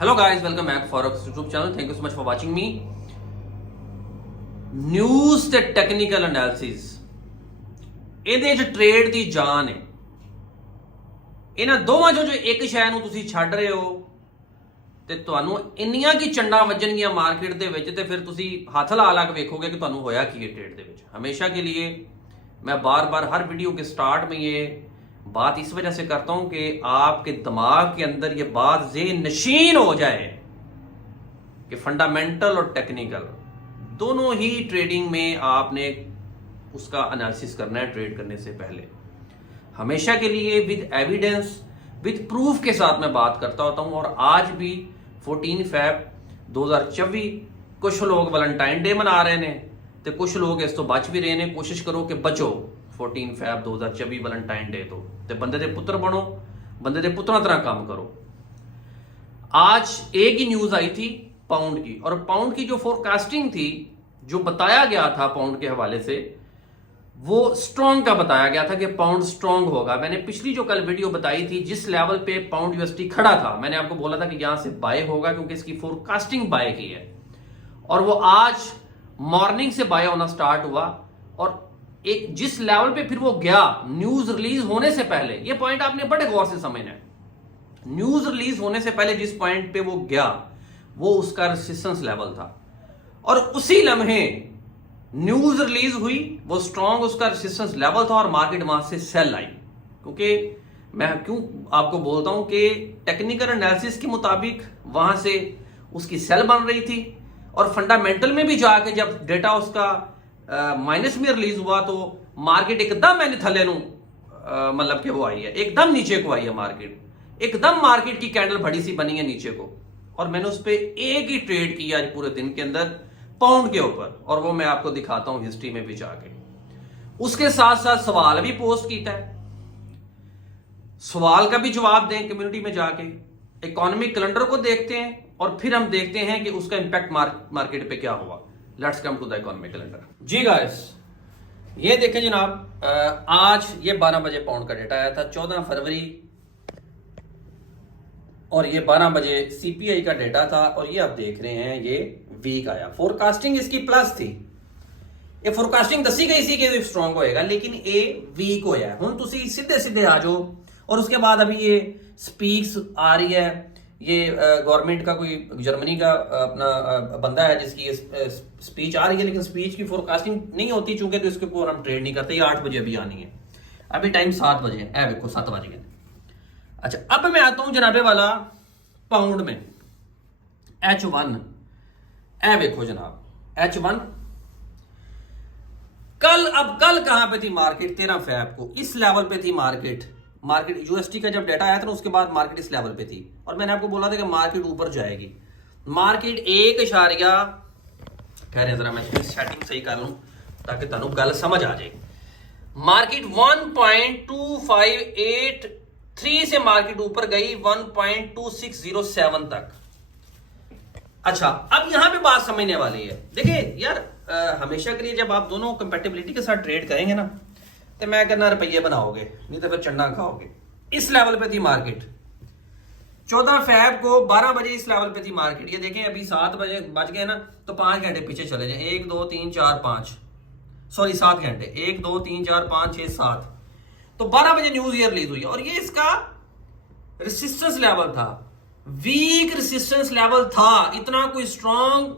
Hello guys, welcome back Forex YouTube channel. Thank you so much for watching me. News ਤੇ technical analysis ਇਹਦੇ 'ਚ trade ਦੀ ਜਾਨ ਹੈ। ਇਹਨਾਂ ਦੋਵਾਂ 'ਚੋਂ ਜੋ ਇੱਕ ਸ਼ੈ ਨੂੰ ਤੁਸੀਂ ਛੱਡ ਰਹੇ ਹੋ ਤੇ ਤੁਹਾਨੂੰ ਇੰਨੀਆਂ ਕੀ ਚੰਡਾਂ ਵੱਜਣਗੀਆਂ ਮਾਰਕੀਟ ਦੇ ਵਿੱਚ ਤੇ ਫਿਰ ਤੁਸੀਂ ਹੱਥ ਲਾ ਲਾ ਕੇ ਵੇਖੋਗੇ कि ਤੁਹਾਨੂੰ ਹੋਇਆ ਕੀ है ट्रेड ਦੇ ਵਿੱਚ। हमेशा के लिए मैं बार-बार हर वीडियो के स्टार्ट में ये बात इस वजह से करता हूं कि आपके दिमाग के अंदर ये बात ज़हन नशीन हो जाए कि फंडामेंटल और टेक्निकल दोनों ही ट्रेडिंग में आपने उसका एनालिसिस करना है ट्रेड करने से पहले। हमेशा के लिए विद एविडेंस विद प्रूफ के साथ मैं बात करता होता हूं। और आज भी 14 फैब 2024 कुछ लोग वैलेंटाइन डे मना रहे हैं तो कुछ लोग इस तो बच भी रहे हैं। कोशिश करो कि बचो 14 फैब 2024 वैलेंटाइन डे तो बंदे दे पुत्र बनो, बंदे दे पुत्रों तरह काम करो। आज एक ही न्यूज आई थी पाउंड की, और पाउंड की जो फोरकास्टिंग थी, जो बताया गया था पाउंड के हवाले से, वो स्ट्रॉन्ग का बताया गया था कि पाउंड स्ट्रॉन्ग होगा। मैंने पिछली जो कल वीडियो बताई थी जिस लेवल पे पाउंड यूएसडी खड़ा था, मैंने आपको बोला था कि यहां से बाय होगा क्योंकि इसकी फोरकास्टिंग बाय की है, और वो आज मॉर्निंग से बाय होना स्टार्ट हुआ। और एक जिस लेवल पे फिर वो गया न्यूज रिलीज होने से पहले, ये पॉइंट आपने बड़े गौर से समझना है, न्यूज रिलीज होने से पहले जिस पॉइंट पे वो गया वो उसका रेसिस्टेंस लेवल था, और उसी लम्हे न्यूज रिलीज हुई, वो स्ट्रॉन्ग उसका रेसिस्टेंस लेवल था और मार्केट वहां से सेल आई। क्योंकि मैं क्यों आपको बोलता हूं कि टेक्निकल एनालिसिस के मुताबिक वहां से उसकी सेल बन रही थी, और फंडामेंटल में भी जाके जब डेटा उसका माइनस में रिलीज हुआ तो मार्केट एकदम मैंने थले नू मतलब कि वो आई है, एकदम नीचे को आई है मार्केट, एकदम मार्केट की कैंडल बड़ी सी बनी है नीचे को। और मैंने उस पर एक ही ट्रेड किया आज पूरे दिन के अंदर पाउंड के ऊपर, और वो मैं आपको दिखाता हूं हिस्ट्री में भी जाके। उसके साथ साथ सवाल भी पोस्ट किया है, सवाल का भी जवाब दें कम्युनिटी में जाके। इकोनॉमिक कैलेंडर को देखते हैं और फिर हम देखते हैं कि उसका इंपैक्ट मार्केट पे क्या हुआ। Let's come to the economic calendar. जी गाइस, ये देखें जनाब, आज ये 12 बजे पाउंड का डेटा आया था 14 फरवरी, और ये 12 बजे सीपीआई का डेटा था, और ये आप देख रहे हैं ये वीक आया। फोरकास्टिंग इसकी प्लस थी, ये फोरकास्टिंग दसी गई सी कि स्ट्रॉन्ग होएगा, लेकिन ये वीक होया। हुण तुसी सीधे सीधे आ जाओ, और उसके बाद अभी ये स्पीक्स आ रही है, ये गवर्नमेंट का कोई जर्मनी का अपना बंदा है जिसकी ये स्पीच आ रही है, लेकिन स्पीच की फोरकास्टिंग नहीं होती चूंकि, तो इसके ऊपर हम ट्रेड नहीं करते। ये 8 बजे अभी आनी है, अभी टाइम 7 बजे है, देखो 7 बज गए। अच्छा, अब मैं आता हूं जनाबे वाला पाउंड में H1, ए देखो जनाब H1 कल कहां पे थी मार्केट? 13 फैब को इस लेवल पे थी मार्केट यूएसटी का जब डाटा आया था ना, उसके बाद मार्केट इस लेवल पे थी, और मैंने आपको बोला था कि मार्केट ऊपर जाएगी। मार्केट 1 ठहरे जरा मैं सेटिंग सही कर लूं ताकि तुहानू गल समझ आ जाए। मार्केट 1.2583 से मार्केट ऊपर गई 1.2607 तक। अच्छा, अब यहां पे बात समझने वाली है। देखिए यार, हमेशा के लिए जब आप दोनों कंपैटिबिलिटी के साथ ट्रेड करेंगे ना, तो मैं कहना रुपये बनाओगे, नहीं तो फिर चंडा खाओगे। इस लेवल पे थी मार्केट 14 फैब को 12 बजे इस लेवल पे थी मार्केट। ये देखें अभी 7 बजे बज गए ना, तो 5 घंटे पीछे चले जाए। 1 2 3 4 5 सॉरी 7 घंटे, 1 2 3 4 5 6 7, तो 12 बजे न्यूज ये रिलीज हुई, और ये इसका रेसिस्टेंस लेवल था, वीक रेसिस्टेंस लेवल था, इतना कोई स्ट्रॉन्ग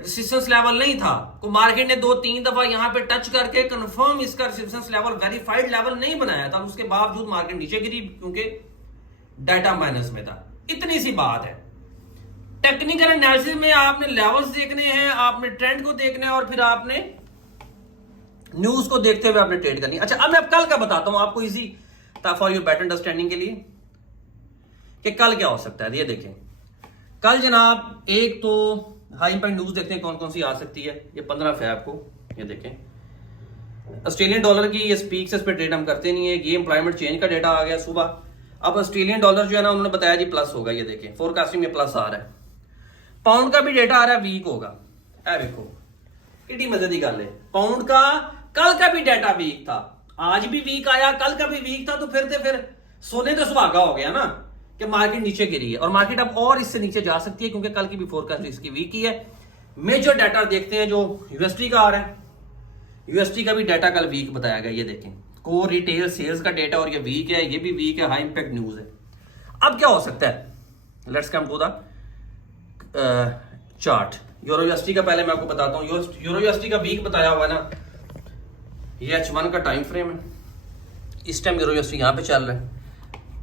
रेसिस्टेंस लेवल नहीं था। को मार्केट ने 2-3 दफा यहां पे टच करके कंफर्म इसका रेसिस्टेंस लेवल, वेरीफाइड लेवल नहीं बनाया था, उसके बावजूद मार्केट नीचे गिरी क्योंकि डाटा माइनस में था। इतनी सी बात है। टेक्निकल एनालिसिस में आपने लेवल्स देखने हैं, आपने ट्रेंड को देखना है, और फिर आपने न्यूज को देखते हुए आपने ट्रेड करनी है। अच्छा, अब मैं कल का बताता हूं आपको easy for your better understanding के लिए कि कल क्या हो सकता है। ये देखें, कल जनाब एक तो हाई इंपैक्ट न्यूज देखते हैं कौन कौन सी आ सकती है। ये 15 फैब को, ये देखें ऑस्ट्रेलियन डॉलर की ये स्पीक्स, इस पे ट्रेड हम करते नहीं है। ये एम्प्लॉयमेंट चेंज का डेटा आ गया सुबह। अब ऑस्ट्रेलियन डॉलर जो है ना, उन्होंने बताया जी प्लस होगा, ये देखें फोरकास्टिंग में प्लस आ रहा है। पाउंड का भी डेटा आ रहा है वीक होगा, ए देखो कितनी मजे की गल है। पाउंड का कल का भी डेटा वीक था, आज भी वीक आया, कल का भी वीक था, तो फिर सोने तो सुहागा हो गया ना। कि मार्केट नीचे गिरी है और मार्केट अब और इससे नीचे जा सकती है क्योंकि कल की भी फोरकास्ट इसकी वीक ही है। मेजर डाटा देखते हैं जो यूएसडी का आ रहा है। यूएसडी का भी डाटा कल वीक बताया गया, ये देखें कोर रिटेल सेल्स का डाटा और ये वीक है, ये भी वीक है, हाई इंपैक्ट न्यूज है। अब क्या हो सकता है, let's come to the chart. Euro USD का पहले मैं आपको बताता हूं, यूरो यूएसडी का वीक बताया हुआ है ना, ये H1 का टाइम फ्रेम है। इस टाइम यूरो यूएसडी यहां पे चल रहा है।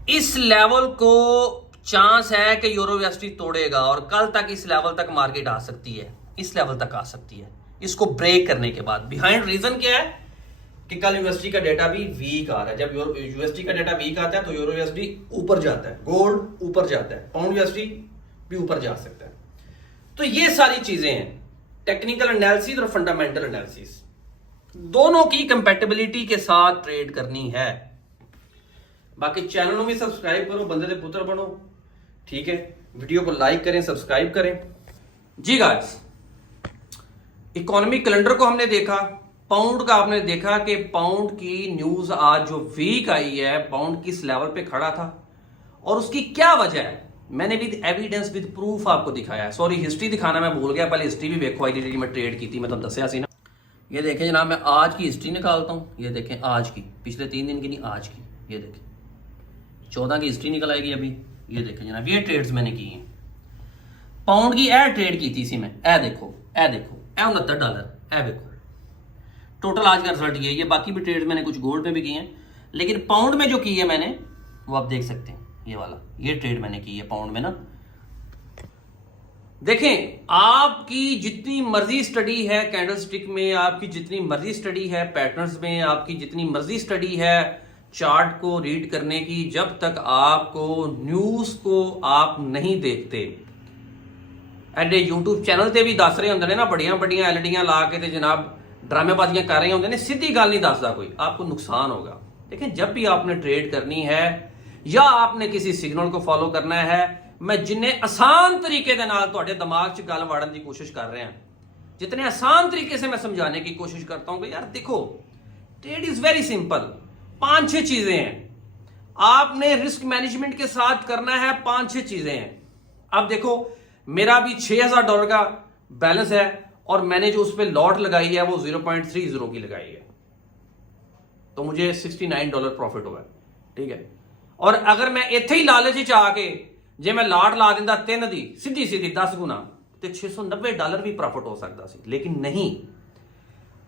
इस लेवल को चांस है कि यूरो यूएसडी तोड़ेगा और कल तक इस लेवल तक मार्केट आ सकती है, इस लेवल तक आ सकती है इसको ब्रेक करने के बाद। बिहाइंड रीजन क्या है कि कल यूएसडी का डेटा भी वीक आ रहा है। जब यूएसडी का डेटा वीक आता है तो यूरो यूएसडी ऊपर जाता है, गोल्ड ऊपर जाता है, पाउंड यूएसडी भी ऊपर जा सकता है। तो ये सारी चीजें हैं, टेक्निकल एनालिसिस और फंडामेंटल एनालिसिस दोनों की कंपैटिबिलिटी के साथ ट्रेड करनी है। बाकी चैनल में सब्सक्राइब करो, बंदे दे पुत्र बनो, ठीक है। वीडियो को लाइक करें, सब्सक्राइब करें जी गाइस। इकोनॉमिक कैलेंडर को हमने देखा, पाउंड का आपने देखा कि पाउंड की न्यूज आज जो वीक आई है, पाउंड किस लेवल पे खड़ा था और उसकी क्या वजह है, मैंने विद एविडेंस विद प्रूफ आपको दिखाया है। सॉरी हिस्ट्री दिखाना मैं भूल गया, पहले हिस्ट्री भी देखो आई मैं ट्रेड की थी, मैं तो दसिया सी ना। ये देखें जनाब, मैं आज की हिस्ट्री निकालता हूं, ये देखें आज की, पिछले 3 दिन की नहीं, आज की। ये देखें 14 की हिस्ट्री निकल आएगी अभी। ये देखें जनाब, ये ट्रेड्स मैंने की हैं। पाउंड की ए ट्रेड की थी इसी में, ए देखो $69, ए देखो टोटल आज का रिजल्ट ये। बाकी भी ट्रेड्स मैंने कुछ गोल्ड में भी किए हैं, लेकिन पाउंड में जो की है मैंने वो आप देख सकते हैं, ये वाला ये ट्रेड मैंने की है पाउंड में ना। देखें आपकी जितनी मर्जी स्टडी है कैंडलस्टिक में, आपकी जितनी मर्जी स्टडी है पैटर्न्स में, आपकी जितनी मर्जी स्टडी है चार्ट को रीड करने की, जब तक आपको न्यूज को आप नहीं देखते, एडे यूट्यूब चैनल ते भी दस रहे होंगे ना बड़िया बड़िया एलडियां ला के ते जनाब ड्रामेबाजियां कर रहे होंगे ने, सीधी गल नहीं दसदा कोई, आपको नुकसान होगा। लेकिन जब भी आपने ट्रेड करनी है या आपने किसी सिग्नल को फॉलो करना है, मैं जिन्हें आसान तरीके दे नाल तुहाडे दिमाग च गल वाड़न की कोशिश कर रहे हैं, जितने आसान तरीके से मैं समझाने की कोशिश करता हूं कि यार देखो ट्रेड इज वेरी सिंपल, 5-6 चीजें हैं आपने रिस्क मैनेजमेंट के साथ करना है, 5-6 चीजें हैं। अब देखो मेरा भी $6000 का बैलेंस है और मैंने जो उस पर लॉट लगाई है वो 0.30 की लगाई है, तो मुझे $69 प्रॉफिट हुआ है, ठीक है। और अगर मैं इत्थे ही लालच च आके जे मैं लाट ला दिंदा 3 दी सीधी 10 गुना तो $690 भी प्रॉफिट हो सकता सी, लेकिन नहीं।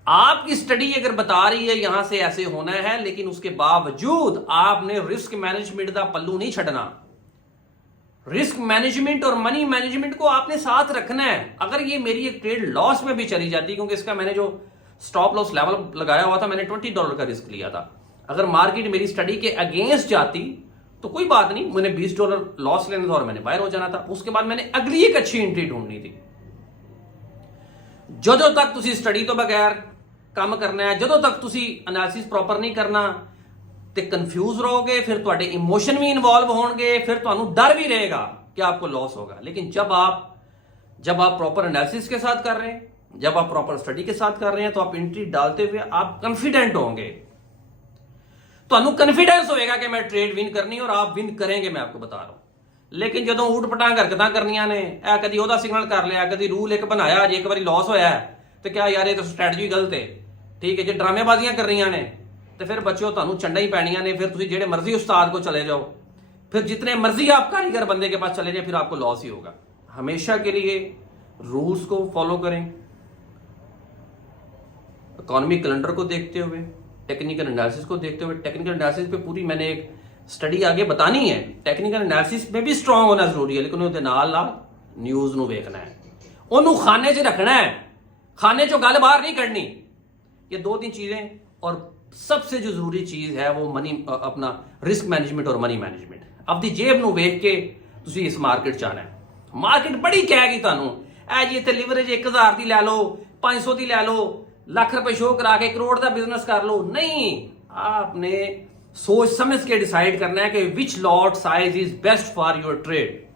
आपकी स्टडी अगर बता रही है यहां से ऐसे होना है, लेकिन उसके बावजूद आपने रिस्क मैनेजमेंट का पल्लू नहीं छड़ना। रिस्क मैनेजमेंट और मनी मैनेजमेंट को आपने साथ रखना है। अगर ये मेरी एक ट्रेड लॉस में भी चली जाती, क्योंकि इसका मैंने जो स्टॉप लॉस लेवल लगाया हुआ था, मैंने $20 का रिस्क लिया था, अगर मार्केट मेरी स्टडी के अगेंस्ट जाती तो कोई बात नहीं, मैंने $20 लॉस लेना था और मैंने बाहर हो जाना था। उसके बाद मैंने अगली एक अच्छी एंट्री ढूंढनी थी। ਜਦੋਂ तक तुसी स्टडी तो बगैर काम करना है, ਜਦੋਂ तक तुसी एनालिसिस प्रॉपर नहीं करना ते कंफ्यूज रहोगे, फिर तुहाडे इमोशन भी इन्वॉल्व होंगे, फिर तुहानू डर भी रहेगा कि आपको लॉस होगा। लेकिन जब आप प्रॉपर एनालिसिस के साथ कर रहे हैं, जब आप प्रॉपर स्टडी के साथ कर रहे हैं, तो आप एंट्री डालते हुए आप कंफिडेंट होंगे, तुहानू कॉन्फिडेंस होएगा कि मैं ट्रेड विन करनी और आप विन करेंगे, मैं आपको बता रहा हूं। लेकिन जो ऊट पटांग हरकतां करनियां ने, कदी ओहदा सिग्नल कर लिया, कदी रूल एक बनाया, जे एक बारी लॉस होया है तो क्या यार ये तो स्ट्रैटेजी गलत है, ठीक है। जो ड्रामेबाजियां कर रही ने तो फिर बच्चों तुहानू चंडा ही पैणियां ने, फिर तुसी जेड़े मर्जी उस्ताद को चले जाओ, फिर जितने मर्जी आप कारीगर बंदे के पास चले जाए, फिर आपको लॉस ही होगा। हमेशा के लिए रूल्स को फॉलो करें, इकोनॉमिक कैलेंडर को देखते हुए, टेक्निकल एनालिसिस को देखते हुए। टेक्निकल एनालिसिस पे पूरी मैंने एक स्टडी आगे बतानी है, टेक्निकल एनालिसिस में भी स्ट्रांग होना जरूरी है, लेकिन उसके नाल न्यूज़ नूं वेखना है, उन्होंने खाने च रखना है, खाने चो गल बाहर नहीं कढ़नी। ये 2-3 चीजें, और सबसे जो जरूरी चीज है वो मनी, अपना रिस्क मैनेजमेंट और मनी मैनेजमेंट। अपनी जेब नूं वेख के तुसीं इस मार्केट च आना है। मार्केट बड़ी कहेगी तुहानू, जी इत्थे लिवरेज 1000 दी लै लो, 500 दी लै लो, लाख रुपए शो करा के करोड़ का बिजनेस कर लो। नहीं, आपने सोच समझ के डिसाइड करना है कि which lot size is best for your trade.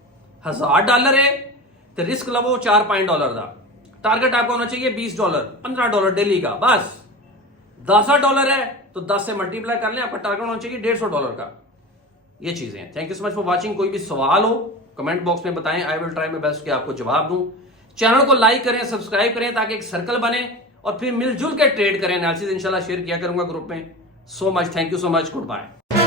$1000 है तो रिस्क लवो $4-5 का, टारगेट आपका होना चाहिए $20, $15 डेली का, बस। $10 है तो 10 से मल्टीप्लाई कर लें, आपका टारगेट होना चाहिए $150 का। ये चीजें हैं। Thank you so much for watching. कोई भी सवाल हो कमेंट बॉक्स में बताएं, I will try my best कि आपको जवाब दूं। चैनल को लाइक करें, सब्सक्राइब करें ताकि एक सर्कल बने और फिर मिलजुल के ट्रेड करें। एनालिसिस इंशाल्लाह शेयर किया करूंगा ग्रुप में। So much, thank you so much, good bye.